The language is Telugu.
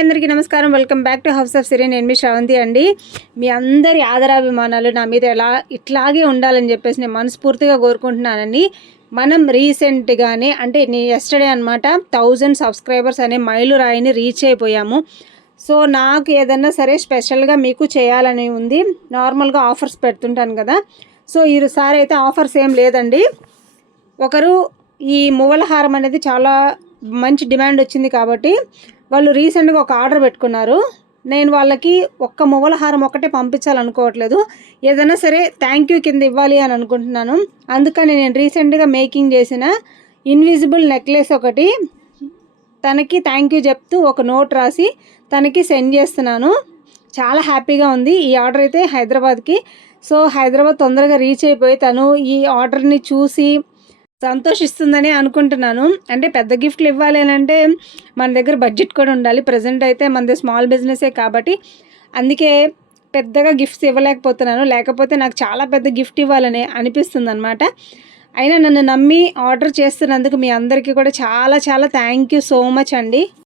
అందరికీ నమస్కారం. Welcome back to house of Siri. నేను మీ శ్రవంతి అండి. మీ అందరి ఆదరాభిమానాలు నా మీద ఇట్లాగే ఉండాలని చెప్పేసి నేను మనస్ఫూర్తిగా కోరుకుంటున్నానండి. మనం రీసెంట్గానే అంటే ఎస్టర్డే అనమాట 1000 సబ్స్క్రైబర్స్ అనే మైలురాయిని రీచ్ అయిపోయాము. సో నాకు ఏదన్నా సరే స్పెషల్గా మీకు చేయాలని ఉంది. నార్మల్గా ఆఫర్స్ పెడుతుంటాను కదా, సో ఈసారి అయితే ఆఫర్స్ ఏం లేదండి. ఒకరు ఈ మువ్వల హారం అనేది చాలా మంచి డిమాండ్ వచ్చింది కాబట్టి వాళ్ళు రీసెంట్గా ఒక ఆర్డర్ పెట్టుకున్నారు. నేను వాళ్ళకి ఒక్క మువ్వల హారం ఒకటే పంపించాలనుకోవట్లేదు, ఏదైనా సరే థ్యాంక్ యూ కింద ఇవ్వాలి అని అనుకుంటున్నాను. అందుకని నేను రీసెంట్గా మేకింగ్ చేసిన ఇన్విజిబుల్ నెక్లెస్ ఒకటి తనకి థ్యాంక్ యూ చెప్తూ ఒక నోట్ రాసి తనకి సెండ్ చేస్తున్నాను. చాలా హ్యాపీగా ఉంది. ఈ ఆర్డర్ అయితే హైదరాబాద్కి. సో హైదరాబాద్ తొందరగా రీచ్ అయిపోయి తను ఈ ఆర్డర్ని చూసి సంతోషిస్తుందని అనుకుంటున్నాను. అంటే పెద్ద గిఫ్ట్లు ఇవ్వాలి అని అంటే మన దగ్గర బడ్జెట్ కూడా ఉండాలి. ప్రజెంట్ అయితే మనది స్మాల్ బిజినెసే కాబట్టి అందుకే పెద్దగా గిఫ్ట్స్ ఇవ్వలేకపోతున్నాను. లేకపోతే నాకు చాలా పెద్ద గిఫ్ట్ ఇవ్వాలని అనిపిస్తుంది అనమాట. అయినా నన్ను నమ్మి ఆర్డర్ చేస్తున్నందుకు మీ అందరికీ కూడా చాలా చాలా థ్యాంక్ యూ సో మచ్ అండి.